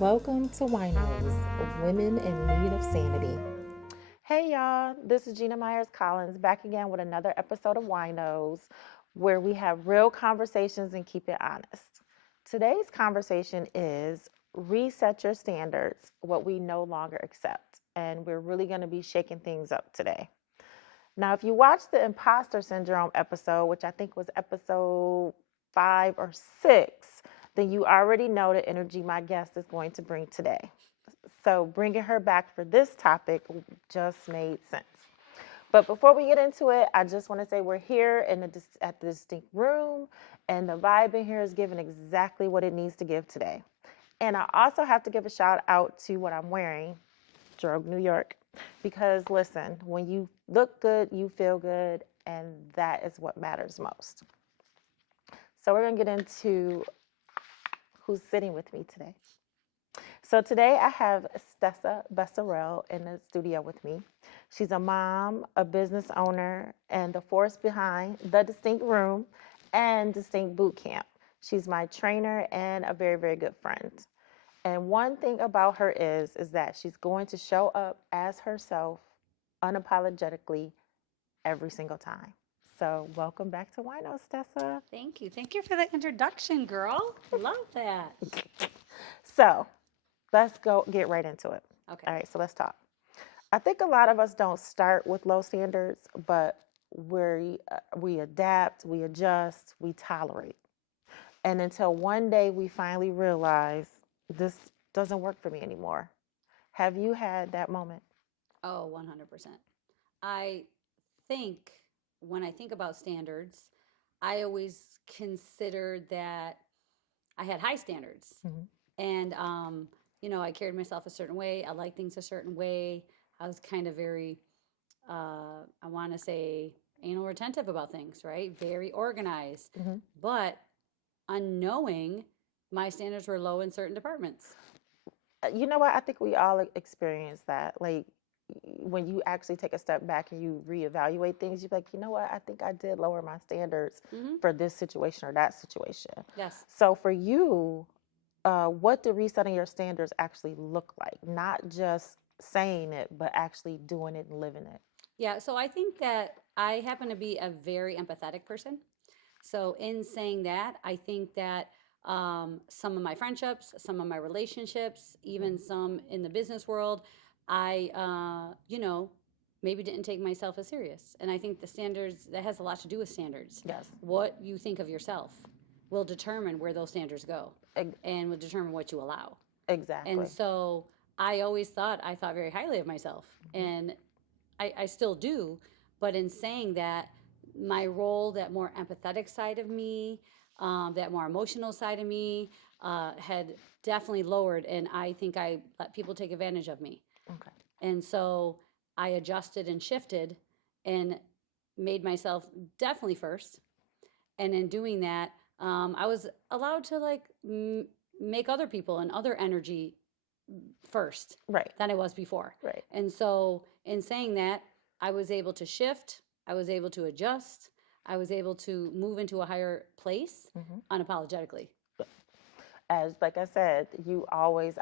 Welcome to WINOS, Women in Need of Sanity. Hey y'all, this is Gina Myers Collins back again with another episode of WINOS where we have real conversations and keep it honest. Today's conversation is reset your standards, what we no longer accept. And we're really going to be shaking things up today. Now, if you watched the imposter syndrome episode, which I think was episode 5 or 6, then you already know the energy my guest is going to bring today. So bringing her back for this topic just made sense. But before we get into it, I just want to say we're here at the distinct room, and the vibe in here is giving exactly what it needs to give today. And I also have to give a shout out to what I'm wearing, Drogue, New York, because listen, when you look good, you feel good, and that is what matters most. So we're going to get into who's sitting with me today. So today I have Stessa Becerril in the studio with me. She's a mom, a business owner, and the force behind the Distinct Room and Distinct Boot Camp. She's my trainer and a very, very good friend. And one thing about her is that she's going to show up as herself unapologetically every single time. So welcome back to WINOS, Stessa. Thank you. Thank you for the introduction, girl. Love that. So let's go get right into it. Okay. All right, so let's talk. I think a lot of us don't start with low standards, but we adapt, we adjust, we tolerate. And until one day we finally realize this doesn't work for me anymore. Have you had that moment? Oh, 100%. I think when I think about standards, I always considered that I had high standards. And, I carried myself a certain way. I liked things a certain way. I was kind of very, I want to say, anal retentive about things, right? Very organized. But unknowing, my standards were low in certain departments. You know what? I think we all experience that. Like when you actually take a step back and you reevaluate things, you're like, you know what? I think I did lower my standards for this situation or that situation. Yes. So for you, what did resetting your standards actually look like? Not just saying it, but actually doing it and living it. Yeah, so I think that I happen to be a very empathetic person. So, in saying that, I think that some of my friendships, some of my relationships, even some in the business world, I, maybe didn't take myself as serious. And I think the standards, that has a lot to do with standards. Yes. What you think of yourself will determine where those standards go and will determine what you allow. Exactly. And so I thought very highly of myself. And I still do, but in saying that, my role, that more empathetic side of me, that more emotional side of me, had definitely lowered, and I think I let people take advantage of me. Okay. And so I adjusted and shifted and made myself definitely first. And in doing that, I was allowed to make other people and other energy first Right. than I was before. Right. And so in saying that, I was able to shift, I was able to adjust, I was able to move into a higher place unapologetically. As like I said, you always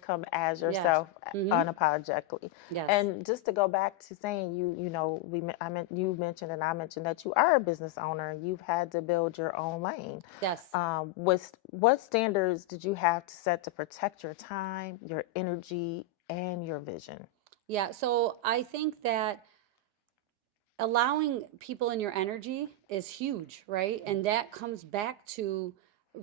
come as yourself unapologetically. Yes. And just to go back to saying you mentioned and I mentioned that you are a business owner. You've had to build your own lane. Yes. What standards did you have to set to protect your time, your energy, and your vision? Yeah. So I think that allowing people in your energy is huge, right? And that comes back to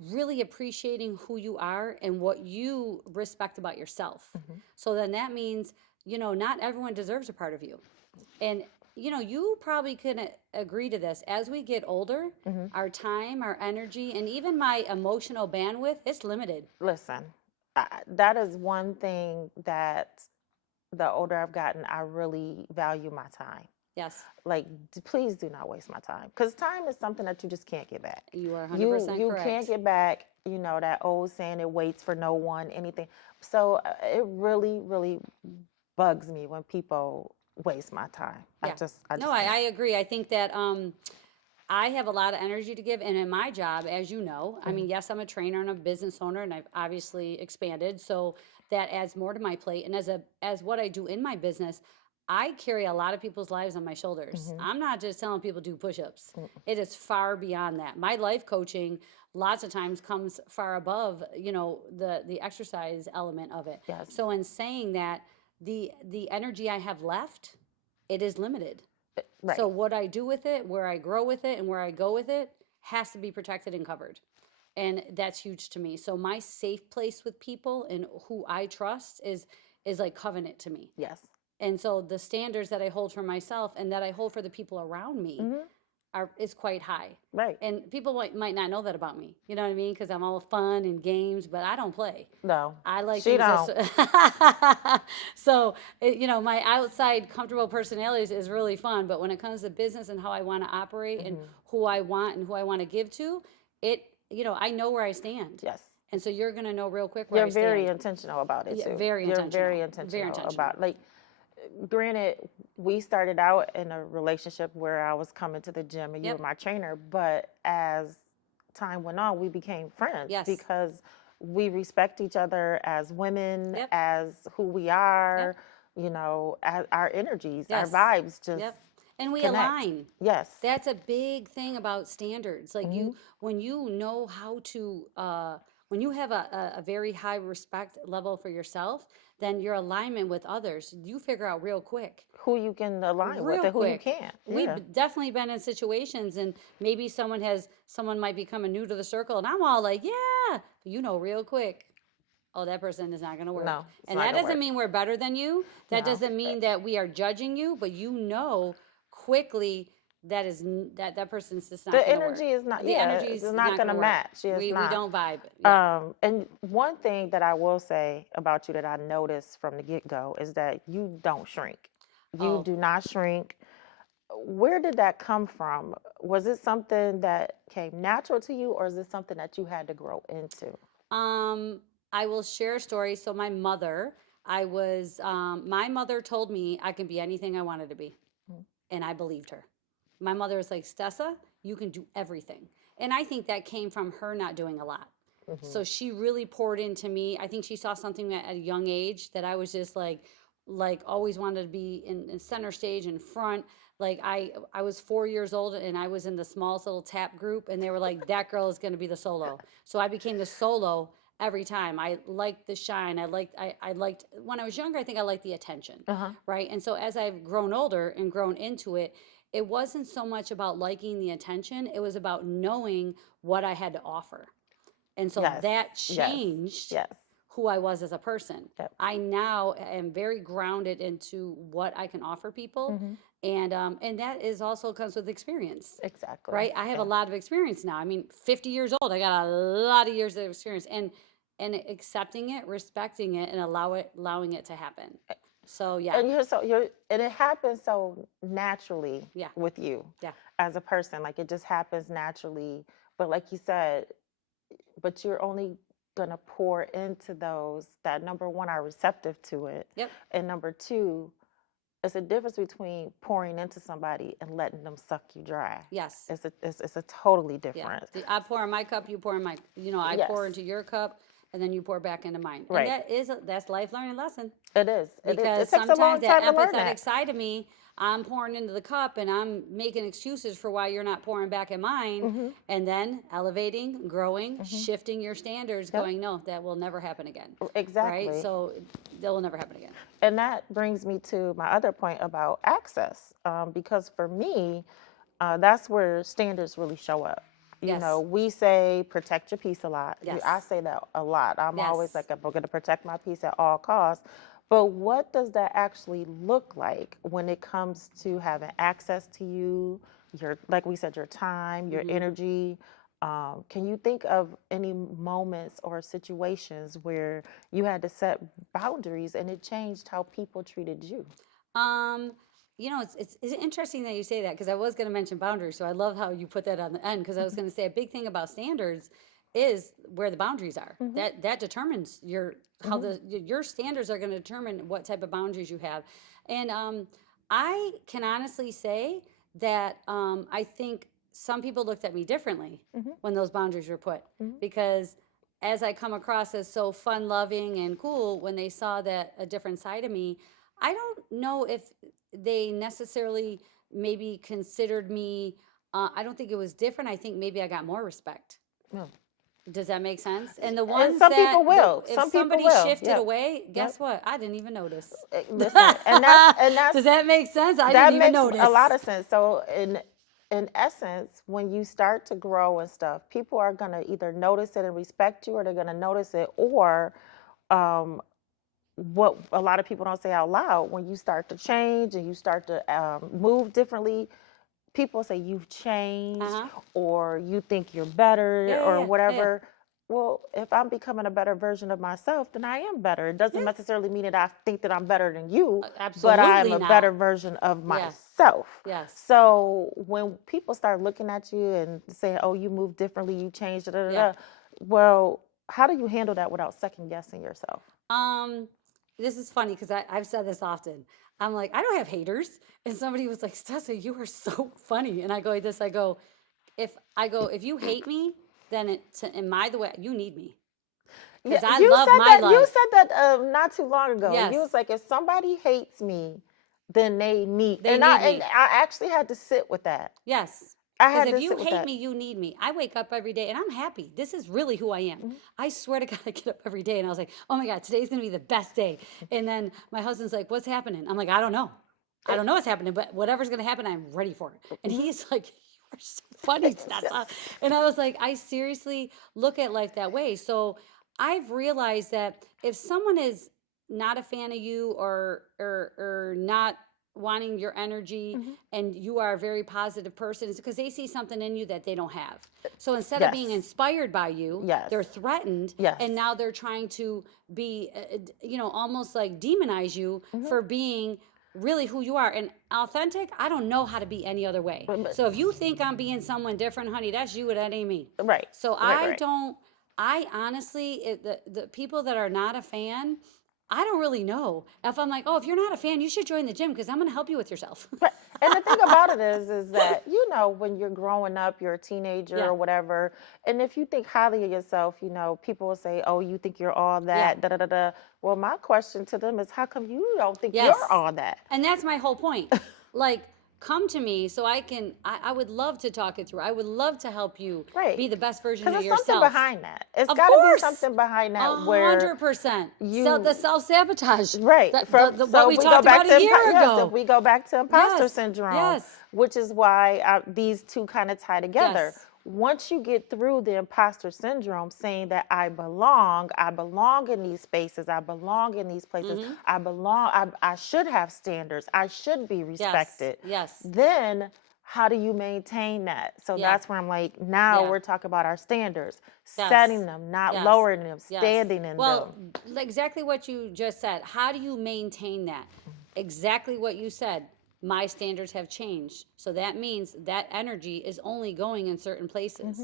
really appreciating who you are and what you respect about yourself. So then that means, not everyone deserves a part of you. And, you probably can agree to this. As we get older, our time, our energy, and even my emotional bandwidth, it's limited. Listen, that is one thing that the older I've gotten, I really value my time. Yes. Like, please do not waste my time, because time is something that you just can't get back. You are 100% you correct. can't get back, that old saying, it waits for no one, anything. So it really, really bugs me when people waste my time. Yeah. I I agree. I think that I have a lot of energy to give, and in my job, as you know, I mean, yes, I'm a trainer and a business owner, and I've obviously expanded, so that adds more to my plate. And as what I do in my business, I carry a lot of people's lives on my shoulders. I'm not just telling people to do push-ups. It is far beyond that. My life coaching lots of times comes far above, the exercise element of it. Yes. So in saying that, the energy I have left, it is limited. Right. So what I do with it, where I grow with it, and where I go with it has to be protected and covered. And that's huge to me. So my safe place with people and who I trust is like covenant to me. Yes. And so the standards that I hold for myself and that I hold for the people around me is quite high. Right. And people might not know that about me. You know what I mean? Because I'm all fun and games, but I don't play. No. I like she things don't. So, my outside comfortable personality is really fun, but when it comes to business and how I want to operate and who I want to give to, I know where I stand. Yes. And so you're going to know real quick where You're I stand. very intentional about it, too. Very You're intentional. very intentional about, like, granted, we started out in a relationship where I was coming to the gym and you were my trainer, but as time went on, we became friends because we respect each other as women, as who we are, as our energies, our vibes just and we connect. align. Yes. That's a big thing about standards. Like when you know how to, when you have a very high respect level for yourself, then your alignment with others, you figure out real quick who you can align with and who you can't. We've definitely been in situations, and maybe someone might be coming new to the circle, and I'm all like, yeah, real quick, oh, that person is not going to work. No, and that doesn't mean we're better than you. That doesn't mean that we are judging you, but quickly that person's just not the going to work. energy is not. The energy is not going to match. We don't vibe. And one thing that I will say about you that I noticed from the get-go is that you don't shrink. You do not shrink. Where did that come from? Was it something that came natural to you, or is it something that you had to grow into? I will share a story. So my mother, my mother told me I can be anything I wanted to be. And I believed her. My mother was like, Stessa, you can do everything. And I think that came from her not doing a lot. So she really poured into me. I think she saw something at a young age that I was just like always wanted to be in center stage in front. Like I was 4 years old and I was in the smallest little tap group, and they were like, that girl is going to be the solo. So I became the solo every time. I liked the shine. I liked when I was younger, I think I liked the attention. Right. And so as I've grown older and grown into it, it wasn't so much about liking the attention. It was about knowing what I had to offer. And so that changed who I was as a person. I now am very grounded into what I can offer people. And that is also comes with experience. Exactly. Right? I have a lot of experience now. I mean, 50 years old, I got a lot of years of experience. And accepting it, respecting it, and allowing it to happen. So and and it happens so naturally with you as a person. Like it just happens naturally. But like you said, but you're only gonna pour into those that, number one, are receptive to it. And number two, it's a difference between pouring into somebody and letting them suck you dry. Yes. It's a totally different. I pour in my cup, you pour in my, I pour into your cup, and then you pour back into mine. Right. And that's life learning lesson. It is. Because it takes a long sometimes time that to learn empathetic side of me, I'm pouring into the cup and I'm making excuses for why you're not pouring back in mine. And then elevating, growing, shifting your standards, going, no, that will never happen again. Exactly. Right? So that will never happen again. And that brings me to my other point about access. Because for me, that's where standards really show up. You know, we say protect your peace a lot. I say that a lot. I'm always like, I'm going to protect my peace at all costs. But what does that actually look like when it comes to having access to you, like we said, your time, your energy? Can you think of any moments or situations where you had to set boundaries and it changed how people treated you? It's interesting that you say that, because I was going to mention boundaries. So I love how you put that on the end, because I was going to say a big thing about standards is where the boundaries are. That determines your standards are going to determine what type of boundaries you have. And I can honestly say that I think some people looked at me differently Mm-hmm. when those boundaries were put, Mm-hmm. because as I come across as so fun loving and cool, when they saw that a different side of me, I don't know if they necessarily maybe considered me, I don't think it was different. I think maybe I got more respect. No. Does that make sense? And the And ones some that, people will. if Some people somebody will. shifted Yep. away, guess Yep. what? I didn't even notice. Listen, and that's Does that make sense? I that didn't even makes notice. a lot of sense. So in essence, when you start to grow and stuff, people are gonna either notice it and respect you, or they're gonna notice it, or um, what a lot of people don't say out loud. When you start to change and you start to move differently, people say you've changed, Uh-huh. or you think you're better, Yeah, yeah, or yeah, yeah. whatever. Well, if I'm becoming a better version of myself, then I am better. It doesn't Yeah. necessarily mean that I think that I'm better than you, but Absolutely I'm a not. better version of Yes. myself. Yes. So when people start looking at you and saying, "Oh, you move differently, you changed," Yeah. well, how do you handle that without second guessing yourself? This is funny because I've said this often. I'm like, I don't have haters. And somebody was like, Stessa, you are so funny. And I go like this, if you hate me, then in my the way, you need me. Because I love my life. You said that not too long ago. Yes. You was like, if somebody hates me, then they need. They and need I me. actually had to sit with that. Yes. I had Because to if you sit with hate that. me, you need me. I wake up every day and I'm happy. This is really who I am. Mm-hmm. I swear to God, I get up every day and I was like, oh my God, today's going to be the best day. And then my husband's like, what's happening? I'm like, I don't know. I don't know what's happening, but whatever's going to happen, I'm ready for it. And he's like, you are so funny, Stessa. And I was like, I seriously look at life that way. So I've realized that if someone is not a fan of you, or not wanting your energy, Mm-hmm. and you are a very positive person, it's because they see something in you that they don't have. So instead of being inspired by you, Yes. they're threatened, Yes. and now they're trying to be, almost like demonize you Mm-hmm. for being really who you are. And authentic, I don't know how to be any other way. But- So if you think I'm being someone different, honey, that's you, that ain't me. Right. So Right. I honestly, the people that are not a fan, I don't really know. If I'm like, oh, if you're not a fan, you should join the gym because I'm going to help you with yourself. Right. And the thing about it is that, when you're growing up, you're a teenager Yeah. or whatever, and if you think highly of yourself, people will say, "Oh, you think you're all that." Yeah. Da da da da. Well, my question to them is, how come you don't think Yes. you're all that? And that's my whole point. Like, come to me so I would love to talk it through. I would love to help you Right. be the best version Because of there's yourself. something behind that. It's Of got to be course. something behind that where 100%. you- So the self-sabotage. right. What we talked about a year ago. Yes, if we go back to imposter Yes. syndrome, Yes. which is why these two kind of tie together. Yes. Once you get through the imposter syndrome, saying that I belong in these spaces, I belong in these places, Mm-hmm. I should have standards, I should be respected. Yes. Then how do you maintain that? So Yeah. that's where I'm like, now Yeah. we're talking about our standards, Yes. setting them, not Yes. lowering them, Yes. standing in Well, them. exactly what you just said. How do you maintain that? Exactly what you said. My standards have changed. So that means that energy is only going in certain places.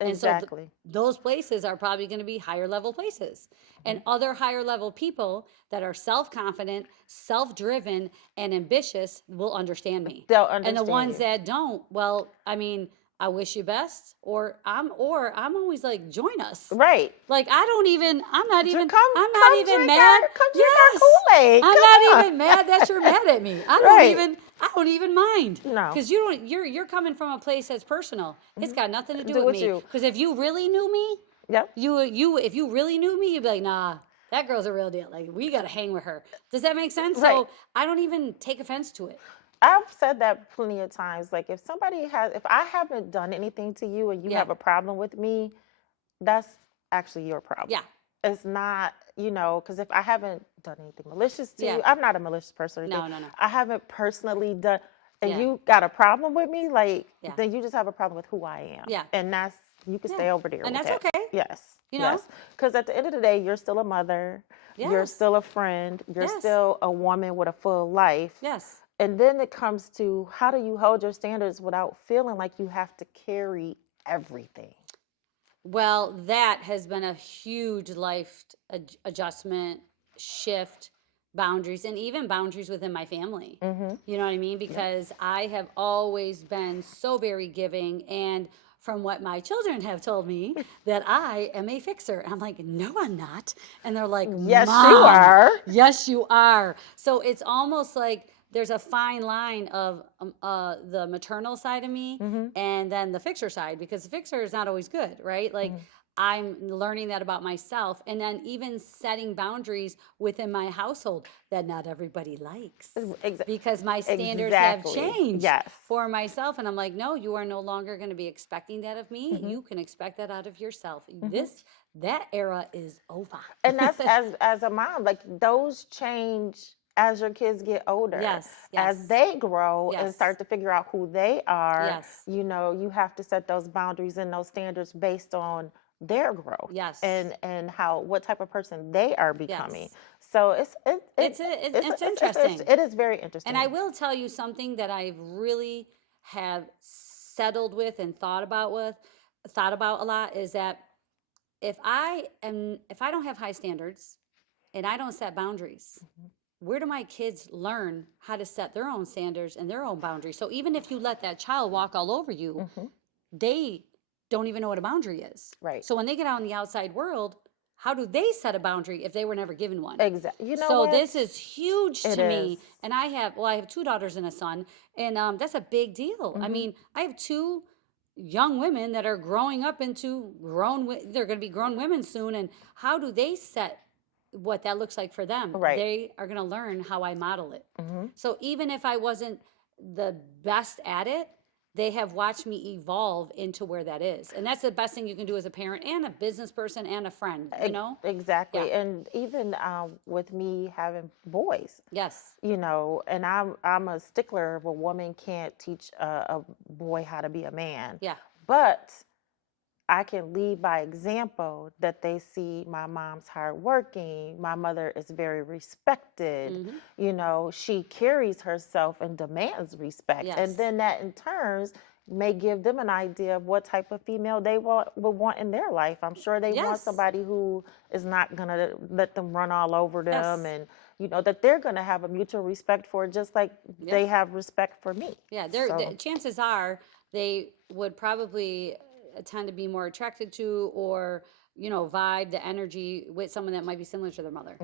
And so Exactly. those places are probably going to be higher level places. And other higher level people that are self-confident, self-driven, and ambitious will understand me. They'll And the understand ones you. that don't, well, I mean, I wish you best, or I'm always like, join us. Right. Like I'm not even Come mad. drink our Yes. Kool-Aid. I'm Come not on. even mad that you're mad at me. I don't even mind. No. Because you're coming from a place that's personal. It's got nothing to do Do with with me. you. Because if you really knew me, Yep. if you really knew me, you'd be like, nah, that girl's a real deal. Like we gotta hang with her. Does that make sense? Right. So I don't even take offense to it. I've said that plenty of times. Like if I haven't done anything to you and you Yeah. have a problem with me, that's actually your problem. Yeah. It's not, because if I haven't done anything malicious to Yeah. you, I'm not a malicious person or No, anything. no. I haven't personally done, and Yeah. you got a problem with me, Yeah. then you just have a problem with who I am. Yeah. And you can stay Yeah. over there And with that's that. okay. Yes. You know? Yes. Because at the end of the day, you're still a mother. You're Yes. still a friend. You're Yes. still a woman with a full life. Yes. And then it comes to how do you hold your standards without feeling like you have to carry everything? Well, that has been a huge life adjustment shift boundaries, and even boundaries within my family. Mm-hmm. You know what I mean? Because I have always been so very giving, and from what my children have told me, that I am a fixer. I'm like, no, I'm not. And they're like, Yes, you Mom, are. yes, you are. So it's almost like there's a fine line of the maternal side of me and then the fixer side, because the fixer is not always good, right? Like, I'm learning that about myself, and then even setting boundaries within my household that not everybody likes, because my standards have changed Yes. for myself, and I'm like, no, you are no longer going to be expecting that of me. You can expect that out of yourself. That era is over. And that's as a mom, like those change as your kids get older. Yes, As they grow and Yes. start to figure out who they are, Yes. you know, you have to set those boundaries and those standards based on their growth. Yes. And what type of person they are becoming. Yes. So It's interesting. It is very interesting. And I will tell you something that I really have settled with and thought about a lot, is that if I don't have high standards and I don't set boundaries, where do my kids learn how to set their own standards and their own boundaries? So even if you let that child walk all over you, they don't even know what a boundary is. Right. So when they get out in the outside world, how do they set a boundary if they were never given one? Exactly. You know so what? This is huge to me. Is. And I have 2 daughters and a son, and that's a big deal. I mean, I have 2 young women that are growing up into they're going to be grown women soon, and how do they set what that looks like for them? Right. They are going to learn how I model it. So even if I wasn't the best at it, they have watched me evolve into where that is. And that's the best thing you can do as a parent and a business person and a friend, you know? Exactly. Yeah. And even with me having boys, Yes. you know, and I'm a stickler of a woman can't teach a boy how to be a man. Yeah. But I can lead by example that they see my mom's hardworking. My mother is very respected. You know, she carries herself and demands respect. Yes. And then that in turns may give them an idea of what type of female they would want in their life. I'm sure they want somebody who is not going to let them run all over them, and, you know, that they're going to have a mutual respect for, just like they have respect for me. Yeah, chances are they would probably tend to be more attracted to, or, you know, vibe the energy with someone that might be similar to their mother,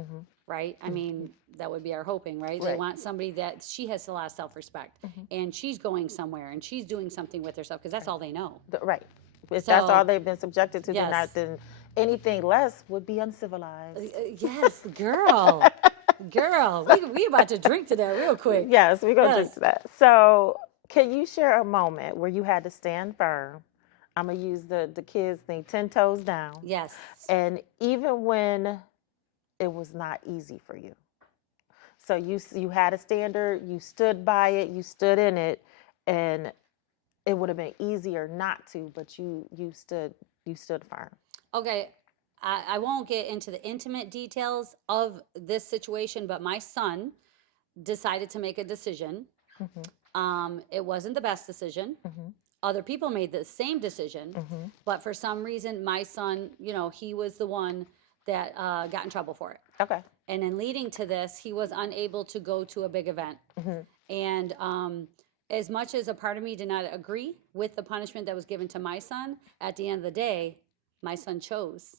right? I mean, that would be our hoping, right? They want somebody that she has a lot of self-respect, and she's going somewhere and she's doing something with herself, because that's all they know. Right. If that's all they've been subjected to, then anything less would be uncivilized. Yes, girl. Girl, we about to drink to that real quick. Yes, we're going to drink to that. So can you share a moment where you had to stand firm? I'm going to use the kids thing, 10 toes down. Yes. And even when it was not easy for you. So you had a standard, you stood by it, you stood in it, and it would have been easier not to, but you stood firm. Okay. I won't get into the intimate details of this situation, but my son decided to make a decision. It wasn't the best decision. Other people made the same decision, but for some reason, my son, you know, he was the one that got in trouble for it. Okay. And in leading to this, he was unable to go to a big event. And as much as a part of me did not agree with the punishment that was given to my son, at the end of the day, my son chose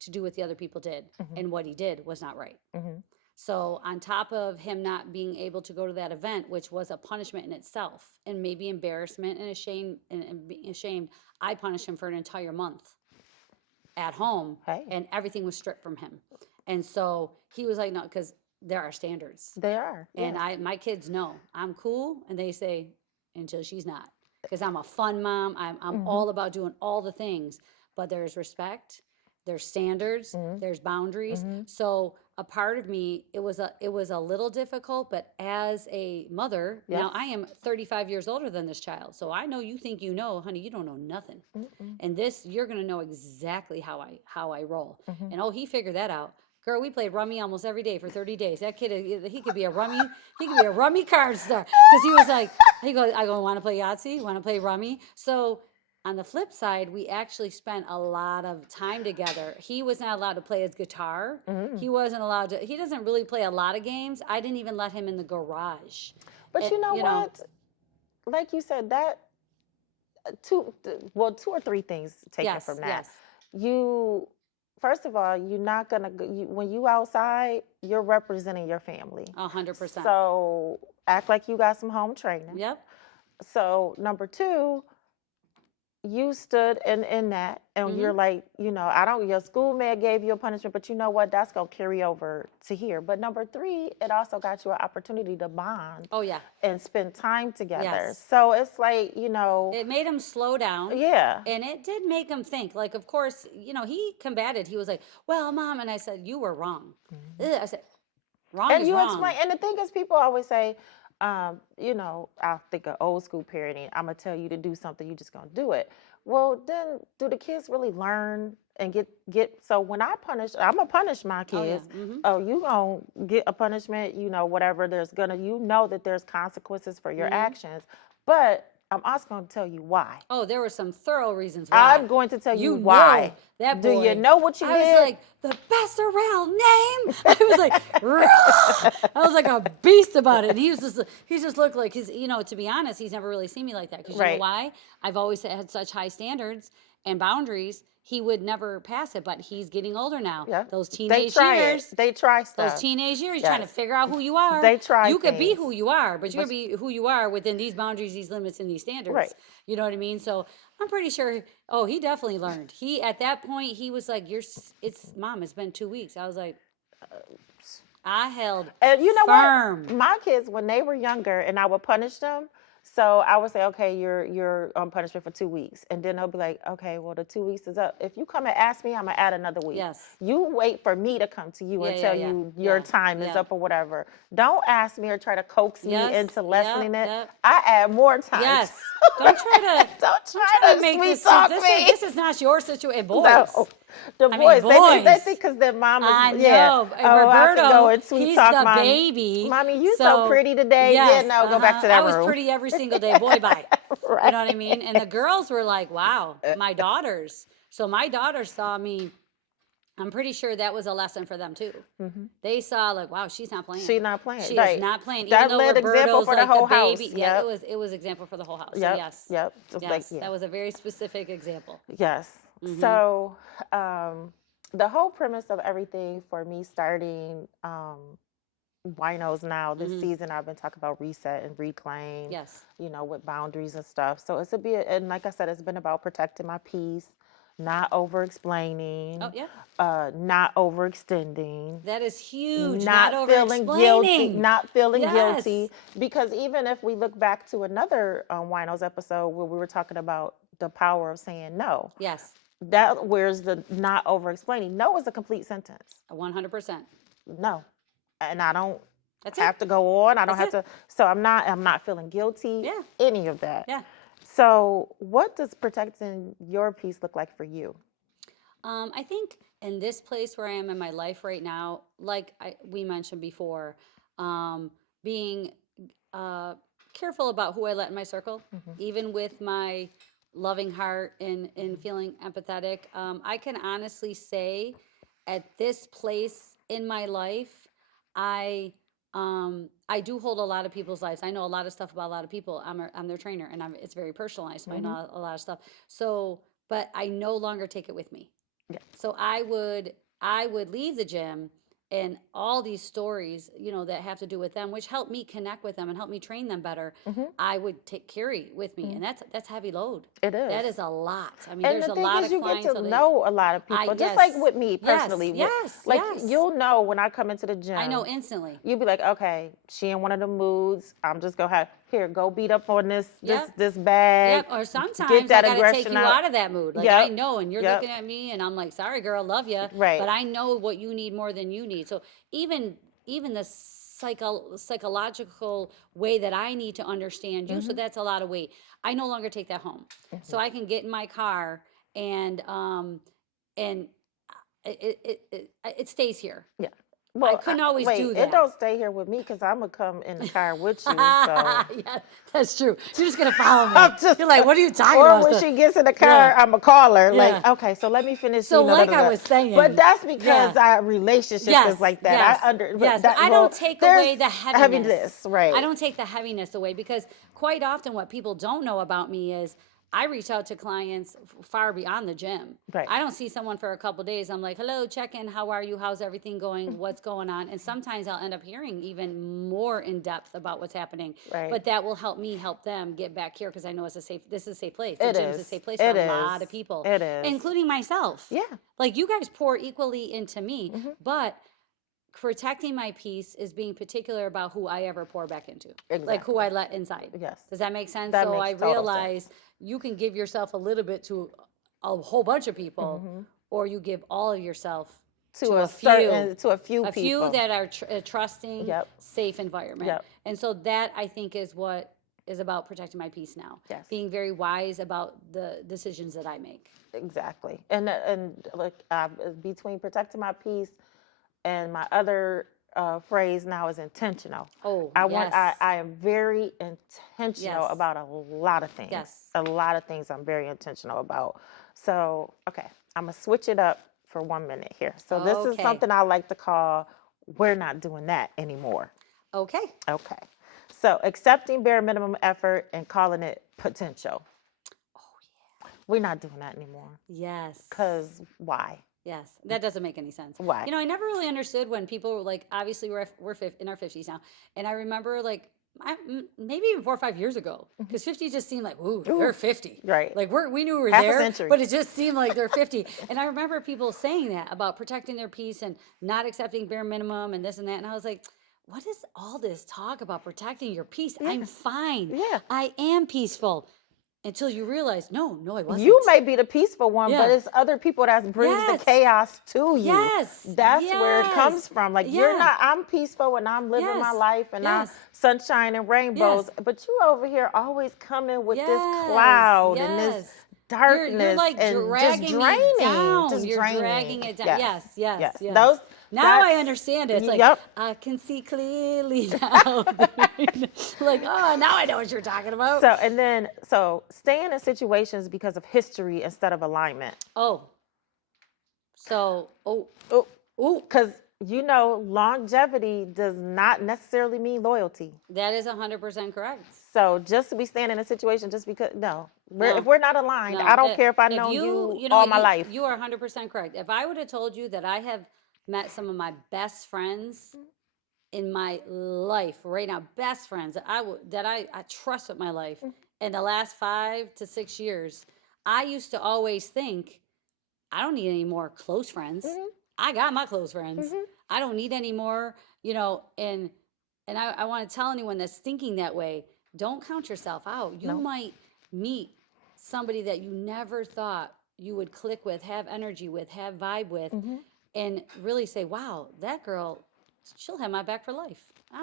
to do what the other people did, and what he did was not right. So on top of him not being able to go to that event, which was a punishment in itself, and maybe embarrassment and being ashamed, I punished him for an entire month at home, and everything was stripped from him. And so he was like, no, because there are standards. They are. And my kids know I'm cool, and they say, until she's not, because I'm a fun mom. I'm all about doing all the things, but there's respect, there's standards, there's boundaries. So a part of me, it was a little difficult, but as a mother, now I am 35 years older than this child. So I know you think you know, honey, you don't know nothing. And this, you're going to know exactly how I roll. And he figured that out. Girl, we played rummy almost every day for 30 days. That kid, he could be a rummy card star. Because he was like, I go, want to play Yahtzee? Want to play rummy? So On the flip side, we actually spent a lot of time together. He was not allowed to play his guitar. He wasn't allowed to. He doesn't really play a lot of games. I didn't even let him in the garage. But you know what? Like you said, that two or three things taken from that. Yes. You first of all, you're not gonna when you outside, you're representing your family. 100%. So act like you got some home training. Yep. So number two, you stood in that and you're like, your school may have gave you a punishment, but you know what, that's going to carry over to here. But number three, it also got you an opportunity to bond. Oh, yeah. And spend time together. Yes. So it's like, it made him slow down. Yeah. And it did make him think. Like, of course, he combated. He was like, well, Mom, and I said, you were wrong. I said, wrong and is you wrong. Explain, and the thing is, people always say, I think of old school parenting. I'm gonna tell you to do something, you just gonna do it. Well, then, do the kids really learn and get? So when I'm gonna punish my kids. Oh, you gonna get a punishment? Whatever. There's that there's consequences for your actions, but I'm also going to tell you why. Oh, there were some thorough reasons why. I'm going to tell you why. That boy, do you know what you did? I was like, the Becerril name. I was like, Rah! I was like a beast about it. And he just looked like to be honest, he's never really seen me like that. Because you know why? I've always had such high standards and boundaries. He would never pass it, but he's getting older now. Yeah. Those teenage years. They try stuff. Those teenage years, you're trying to figure out who you are. They try You things. could be who you are, but you're going to be who you are within these boundaries, these limits, and these standards. Right. You know what I mean? So I'm pretty sure, he definitely learned. At that point, he was like, Mom, it's been 2 weeks. I was like, I held and you know firm. What? My kids, when they were younger and I would punish them, so I would say, okay, you're on punishment for 2 weeks. And then they'll be like, okay, well, the 2 weeks is up. If you come and ask me, I'm going to add another week. Yes. You wait for me to come to you and tell you your time is up or whatever. Don't ask me or try to coax me into lessening it. Yep. I add more time. Yes. Don't try to make make talk this. me. This is not your situation. Boys. No. The boys, they think because their mom is, I know. Yeah. Roberto, I can go and sweet he's talk the Mommy. baby. Mommy, you so pretty today. Yes, Yeah, no, go back to that room. I was pretty every single day. Boy, bye. Right. You know what I mean? And the girls were like, wow, my daughters. So my daughters saw me. I'm pretty sure that was a lesson for them too. Mm-hmm. They saw like, wow, she's not playing. She's not playing. She right. is not playing. That Even though led example for the whole house. Baby. Yeah, it was example for the whole house. Yep. So yes. Yep. Yes. That was a very specific example. Yes. Mm-hmm. So the whole premise of everything for me starting WINOS now this season, I've been talking about reset and reclaim. Yes. With boundaries and stuff. So and like I said, it's been about protecting my peace. Not over-explaining. Oh, yeah. Not overextending. That is huge. Not feeling guilty. Not feeling guilty. Because even if we look back to another WINOS episode where we were talking about the power of saying no. Yes. Where's the not over-explaining. No is a complete sentence. 100%. No. And I don't have to go on. I don't have to. So I'm not feeling guilty. Yeah. Any of that. Yeah. So what does protecting your peace look like for you? I think in this place where I am in my life right now, like we mentioned before, being careful about who I let in my circle, even with my loving heart and feeling empathetic. I can honestly say at this place in my life, I do hold a lot of people's lives. I know a lot of stuff about a lot of people. I'm their trainer, and it's very personalized, so I know a lot of stuff. So, but I no longer take it with me. Yeah. So I would leave the gym, and all these stories, that have to do with them, which help me connect with them and help me train them better, I would carry with me, and that's heavy load. It is. That is a lot. I mean, and there's a lot of clients. You get to know a lot of people, just like with me personally. Yes. You'll know when I come into the gym. I know instantly. You'll be like, okay, she in one of the moods. I'm just gonna go beat up on this bag. Yep. Or sometimes get that I gotta take aggression you out of that mood. Like I know, and you're looking at me, and I'm like, sorry, girl, love you. Right. But I know what you need more than you need. So even the psychological way that I need to understand you, so that's a lot of weight. I no longer take that home. So I can get in my car and it stays here. Yeah. I couldn't always wait, do it that. don't stay here with me because I'm gonna come in the car with you. So Yeah, that's true. You're just gonna follow me. I'm just, You're like, what are you talking or about? when So- she gets in the car, Yeah. I'm gonna call her. Yeah. Like, okay, so let me finish. So you know, like da, da, I da. was saying, But that's because yeah. our relationship Yes, is like that. yes, I under, yes, that, but I well, don't take there's away the heaviness. right? I don't take the heaviness away because quite often what people don't know about me is I reach out to clients far beyond the gym. Right. I don't see someone for a couple days. I'm like, hello, check in. How are you? How's everything going? What's going on? And sometimes I'll end up hearing even more in depth about what's happening. Right. But that will help me help them get back here because I know this is a safe place. The It gym's is. a safe place for It a is. lot of people. It is. Including myself. Yeah. Like you guys pour equally into me, but protecting my peace is being particular about who I ever pour back into. Exactly. Like who I let inside. Yes. Does that make sense? That so makes I total realize sense. you can give yourself a little bit to a whole bunch of people, or you give all of yourself to a few people that are trusting, Yep. safe environment. Yep. And so that I think is what is about protecting my peace now. Yes. Being very wise about the decisions that I make. Exactly. And like between protecting my peace and my other phrase now is intentional. Oh, I am very intentional Yes. about a lot of things. Yes. A lot of things I'm very intentional about. So, okay, I'm going to switch it up for 1 minute here. So this is Okay. something I like to call, we're not doing that anymore. Okay. Okay. So accepting bare minimum effort and calling it potential. Oh, yeah. We're not doing that anymore. Yes. Because why? Yes, that doesn't make any sense. Why? You know, I never really understood when people were like, obviously we're in our 50s now, and I remember like maybe even 4 or 5 years ago, because 50 just seemed like, ooh, they're 50. Right. Like we knew we were Half a there, century. but it just seemed like they're 50. And I remember people saying that about protecting their peace and not accepting bare minimum and this and that, and I was like, what is all this talk about protecting your peace? Yeah. I'm fine. Yeah. I am peaceful. Until you realize, no, I wasn't. You may be the peaceful one, Yeah. but it's other people that brings Yes. the chaos to you. Yes. That's where it comes Yes. from. Like Yeah. you're not, I'm peaceful and I'm living my Yes. life and I'm Yes. sunshine and rainbows. Yes. But you over here always coming with Yes. this cloud and this Yes. darkness You're like and dragging just draining. me down. Just You're draining. dragging it down. Yes. Those, Now I understand it. It's like, Yep. I can see clearly now. Like, oh, now I know what you're talking about. So staying in situations because of history instead of alignment. Oh. Because longevity does not necessarily mean loyalty. That is 100% correct. So just to be staying in a situation just because No. if we're not aligned, No. I don't care if I know you all my life. You are 100% correct. If I would have told you that I have met some of my best friends in my life right now, best friends that I trust with my life in the last 5 to 6 years, I used to always think, I don't need any more close friends. I got my close friends. I don't need any more, and I want to tell anyone that's thinking that way, don't count yourself out. You might meet somebody that you never thought you would click with, have energy with, have vibe with, and really say, wow, that girl, she'll have my back for life.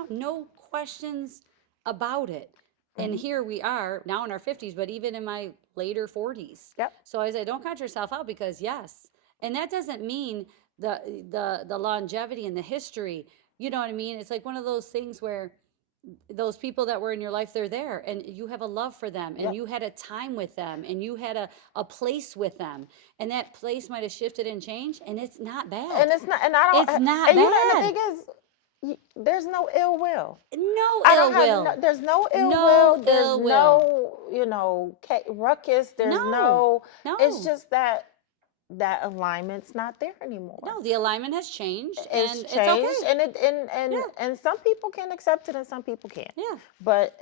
No questions about it. And here we are now in our 50s, but even in my later 40s. Yep. So I say, don't count yourself out because yes. And that doesn't mean the longevity and the history. You know what I mean? It's like one of those things where those people that were in your life, they're there and you have a love for them and you had a time with them and you had a place with them. And that place might have shifted and changed and it's not bad. And it's not, and I don't, It's not and bad. And the thing is, there's no ill will. No ill will. There's no ill No will. There's ill no, ruckus. There's No. It's just that alignment's not there anymore. No, the alignment has changed. It's and changed, it's okay. and some people can accept it and some people can't. Yeah. But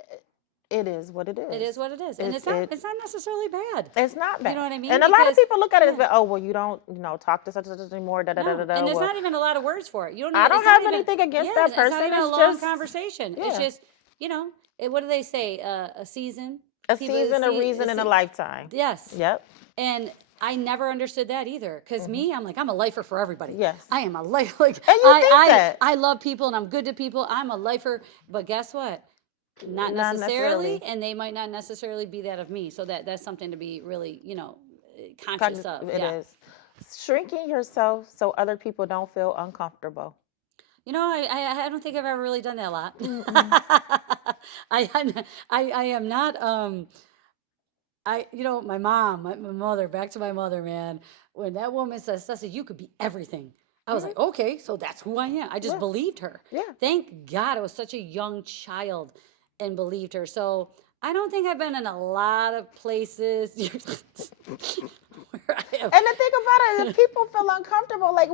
it is what it is. It is what it is. And it's not necessarily bad. It's not bad. You know what I mean? And a lot of Because- people look at it as, oh, well, you don't, talk to such and such anymore. Da, da, da, da, da. And there's Well, not even a lot of words for it. You don't. I don't it's not have even- anything against yeah, that person. It's not even It's a long just- conversation. yeah. It's just, what do they say? A season. a People season, a see- reason, and a lifetime. Yes. Yep. And I never understood that either. Because me, I'm like, I'm a lifer for everybody. Yes. I am a lifer. Like, And you think that. I love people and I'm good to people. I'm a lifer. But guess what? Not necessarily. And they might not necessarily be that of me. So that's something to be really, conscious of. It is. Shrinking yourself so other people don't feel uncomfortable. You know, I don't think I've ever really done that a lot. I am not you know, my mom, my mother, back to my mother, man. When that woman says, Stessa, you could be everything. I was like, okay, so that's who I am. I just believed her. Yeah. Thank God I was such a young child and believed her. So I don't think I've been in a lot of places where I have. And the thing about it, if people feel uncomfortable, like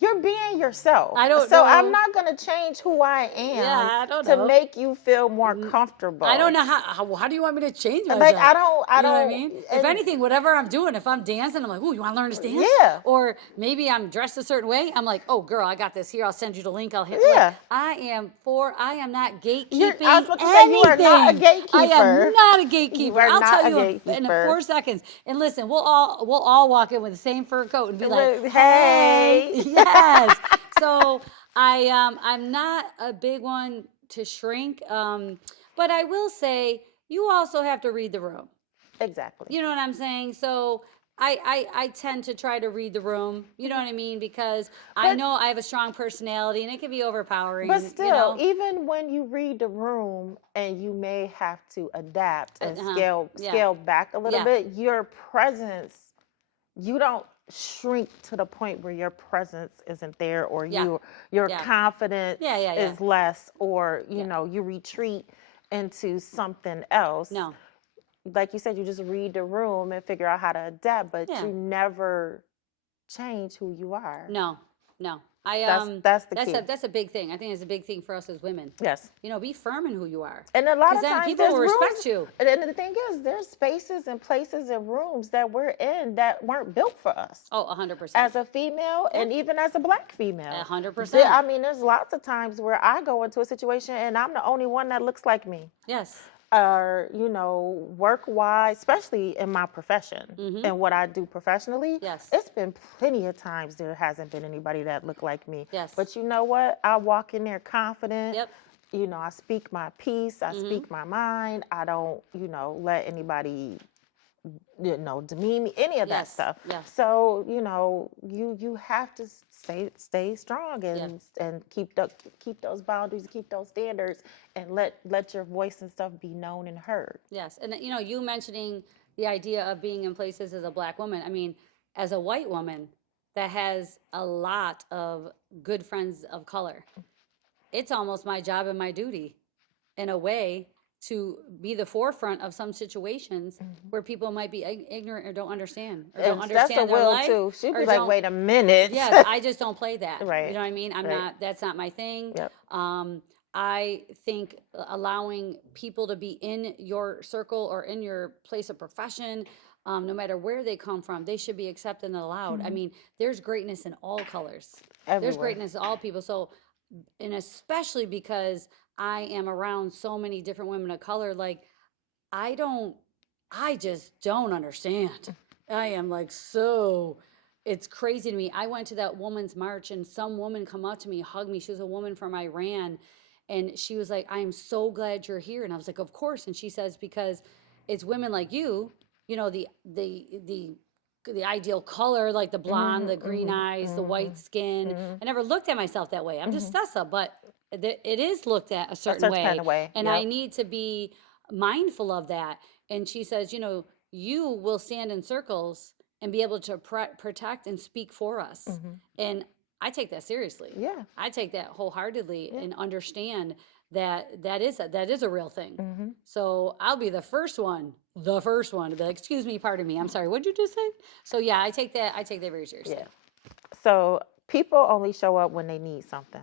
you're being yourself. I don't so know. I'm not gonna change who I am Yeah, I don't to know. make you feel more comfortable. I don't know how do you want me to change myself? Like I don't You know what I mean? If anything, whatever I'm doing, if I'm dancing, I'm like, "Ooh, you want to learn this dance?" Yeah. Or maybe I'm dressed a certain way. I'm like, "Oh, girl, I got this. Here, I'll send you the link. I'll hit." Yeah. Like, I am not gatekeeping I was about to say, you are not a anything. I am gatekeeper. not a gatekeeper. are I'll not tell a you in gatekeeper. 4 seconds. And listen, we'll all walk in with the same fur coat and be like, Hey. yes. So I'm not a big one to shrink. But I will say you also have to read the room. Exactly. You know what I'm saying? So I tend to try to read the room. You know what I mean? Because I know I have a strong personality and it can be overpowering. But still, you know? even when you read the room and you may have to adapt and Yeah. scale back a little Yeah. bit, your presence, you don't shrink to the point where your presence isn't there or your confidence is less or you know you retreat into something else. No. Like you said, you just read the room and figure out how to adapt, but you never change who you are. No. That's the key. That's a big thing. I think it's a big thing for us as women. Yes. You know, be firm in who you are. And a lot of then times people will respect rooms, you. And the thing is, there's spaces and places and rooms that we're in that weren't built for us. Oh, 100%. As a female and even as a black female. 100%. I mean, there's lots of times where I go into a situation and I'm the only one that looks like me. Yes. Or, you know, work-wise, especially in my profession and what I do professionally. Yes. It's been plenty of times there hasn't been anybody that looked like me. Yes. But you know what? I walk in there confident. Yep. You know, I speak my piece. I speak my mind. I don't, you know, let anybody, you know, demean me, any of that stuff. Yes. So, you know, you have to stay strong and keep those boundaries, keep those standards, and let your voice and stuff be known and heard. Yes. And you know, you mentioning the idea of being in places as a black woman. I mean, as a white woman that has a lot of good friends of color, it's almost my job and my duty in a way to be the forefront of some situations where people might be ignorant or don't understand or don't understand their life. Too. She'd be like, wait a minute. Yes, I just don't play that. Right. You know what I mean? That's not my thing. Yep. I think allowing people to be in your circle or in your place of profession, no matter where they come from, they should be accepted and allowed. I mean, there's greatness in all colors. Everywhere. There's greatness in all people. So, and especially because I am around so many different women of color, like I just don't understand. I am like, so it's crazy to me. I went to that woman's march and some woman come up to me, hug me. She was a woman from Iran. And she was like, I'm so glad you're here. And I was like, of course. And she says, because it's women like you know, the ideal color, like the blonde, the green eyes, the white skin. I never looked at myself that way. I'm just Stessa, but it is looked at a certain way. Kind of way. And I need to be mindful of that. And she says, you know, you will stand in circles and be able to protect and speak for us. And I take that seriously. Yeah. I take that wholeheartedly and understand that is a real thing. So I'll be the first one to be like, excuse me, pardon me, I'm sorry, what did you just say? So yeah, I take that very seriously. Yeah. So people only show up when they need something.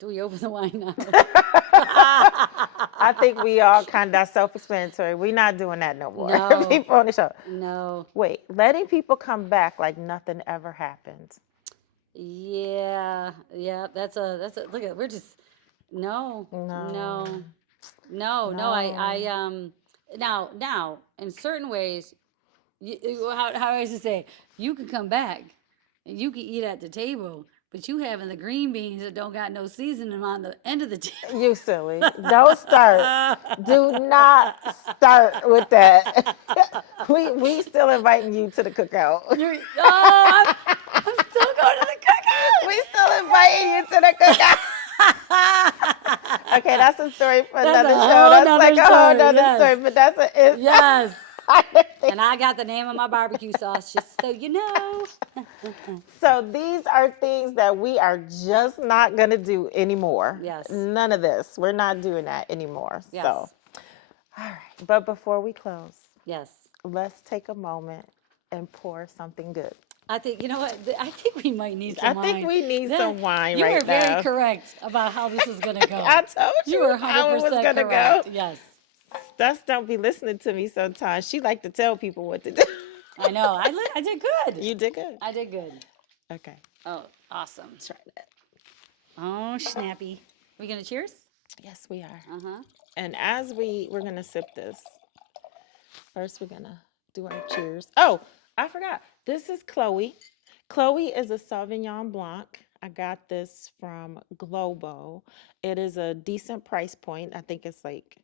Do we open the wine now? I think we all kind of self-explanatory. We're not doing that no more. No. People on the show. No. Wait, letting people come back like nothing ever happened. Yeah. That's a look at, we're just no. I now in certain ways, how I used to say, you can come back and you can eat at the table, But you having the green beans that don't got no seasoning on the end of the table. You silly. Don't start. Do not start with that. we still inviting you to the cookout. I'm still going to the cookout. We still inviting you to the cookout. Okay, that's a story for another show. That's like a whole nother story, but that's a yes. And I got the name of my barbecue sauce, just so you know. So these are things that we are just not going to do anymore. Yes. None of this. We're not doing that anymore. Yes. So, all right. But before we close, yes, let's take a moment and pour something good. I think, you know what? I think we might need some wine. I think we need some wine right now. You are very correct about how this is going to go. I told you were 100% how it was going to go. Yes. Stess don't be listening to me sometimes. She like to tell people what to do. I know. I did good. You did good. I did good. Okay. Oh, awesome. Try that. Oh, snappy. Are we going to cheers? Yes, we are. Uh-huh. And as we're going to sip this, first we're going to do our cheers. Oh, I forgot. This is Chloe. Chloe is a Sauvignon Blanc. I got this from Globo. It is a decent price point. I think it's like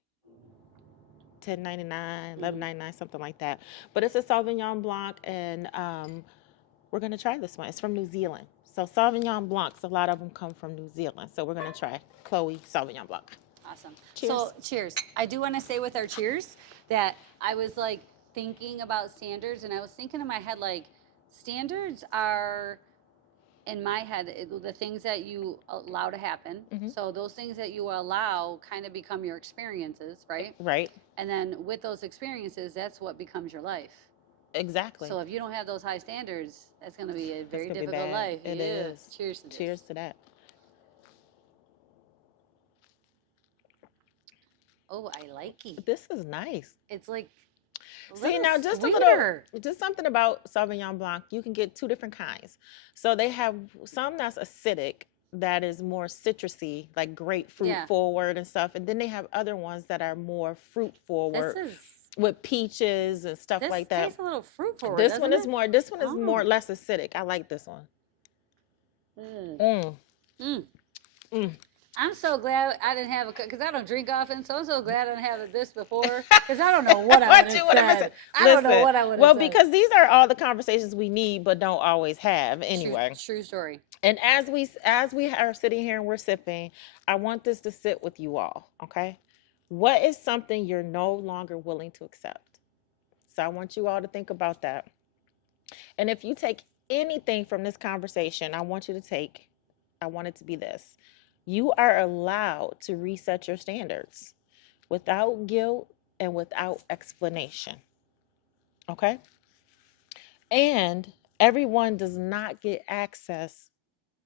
$10.99, $11.99, something like that. But it's a Sauvignon Blanc, and we're going to try this one. It's from New Zealand. So Sauvignon Blancs, a lot of them come from New Zealand. So we're going to try Chloe Sauvignon Blanc. Awesome. Cheers. So, cheers. I do want to say with our cheers that I was like thinking about standards, and I was thinking in my head, like, standards are, in my head, the things that you allow to happen. Mm-hmm. So those things that you allow kind of become your experiences, right? Right. And then with those experiences, that's what becomes your life. Exactly. So if you don't have those high standards, that's going to be a very difficult life. It is. Cheers to this. Cheers to that. Oh, I like it. This is nice. It's like See, now just sweeter. just something about Sauvignon Blanc. You can get two different kinds. So they have some that's acidic, that is more citrusy, like grapefruit forward and stuff. And then they have other ones that are more fruit forward with peaches and stuff like that. This tastes a little fruit forward. This one is more. This one is more less acidic. I like this one. I'm so glad I didn't have a, because I don't drink often, so I'm so glad I didn't have this before, because I don't know what I would have said. I don't know what I would have said. Well, because these are all the conversations we need, but don't always have anyway. True story. And as we are sitting here and we're sipping, I want this to sit with you all, okay? What is something you're no longer willing to accept? So I want you all to think about that. And if you take anything from this conversation, I want it to be this. You are allowed to reset your standards without guilt and without explanation. Okay? And everyone does not get access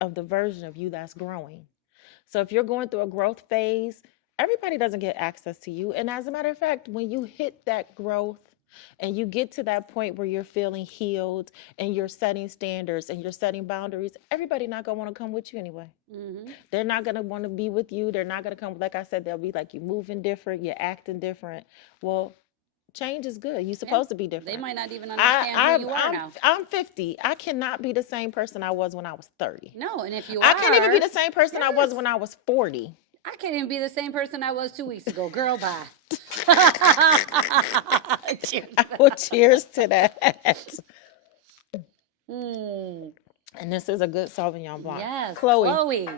of the version of you that's growing. So if you're going through a growth phase, everybody doesn't get access to you. And as a matter of fact, when you hit that growth and you get to that point where you're feeling healed and you're setting standards and you're setting boundaries, everybody not going to want to come with you anyway. Mm-hmm. They're not going to want to be with you. They're not going to come. Like I said, they'll be like, you moving different, you're acting different. Well, change is good. You're supposed to be different. They might not even understand who you are now. I'm 50. I cannot be the same person I was when I was 30. No, and if you I can't even be the same person I was when I was 40. I can't even be the same person I was 2 weeks ago. Girl, bye. Cheers. Well, cheers to that. And this is a good Sauvignon Blanc. Yes, Chloe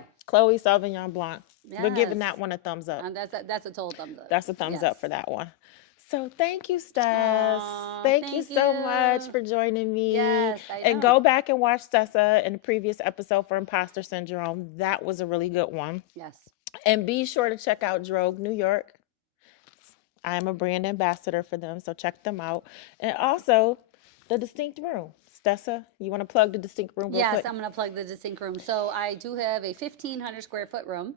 Sauvignon Blanc. Yes. We're giving that one a thumbs up. That's a total thumbs up. That's a thumbs up for that one. So thank you, Stess. Thank you so much for joining me. Yes, I know. And go back and watch Stessa in the previous episode for Imposter Syndrome. That was a really good one. Yes. And be sure to check out Drogue New York. I am a brand ambassador for them, so check them out. And also, the Distinct Room. Stessa, you want to plug the Distinct Room real quick? I'm going to plug the Distinct Room. So I do have a 1,500 square foot room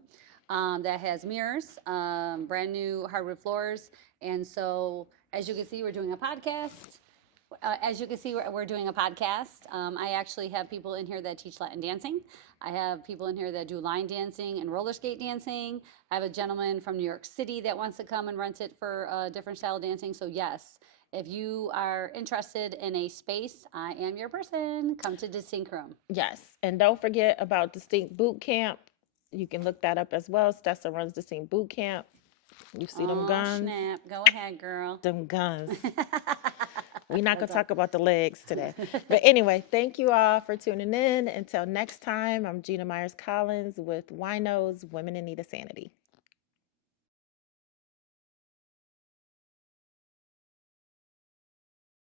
that has mirrors, brand new hardwood floors. And so, as you can see, we're doing a podcast. I actually have people in here that teach Latin dancing. I have people in here that do line dancing and roller skate dancing. I have a gentleman from New York City that wants to come and rent it for different style dancing. So yes, If you are interested in a space, I am your person. Come to Distinct Room. Yes. And don't forget about Distinct Boot Camp. You can look that up as well. Stessa runs Distinct Boot Camp. You see them guns? Snap. Go ahead, girl. Them guns. We're not going to talk about the legs today. But anyway, thank you all for tuning in. Until next time, I'm Gina Myers Collins with WINOS, Women in Need of Sanity.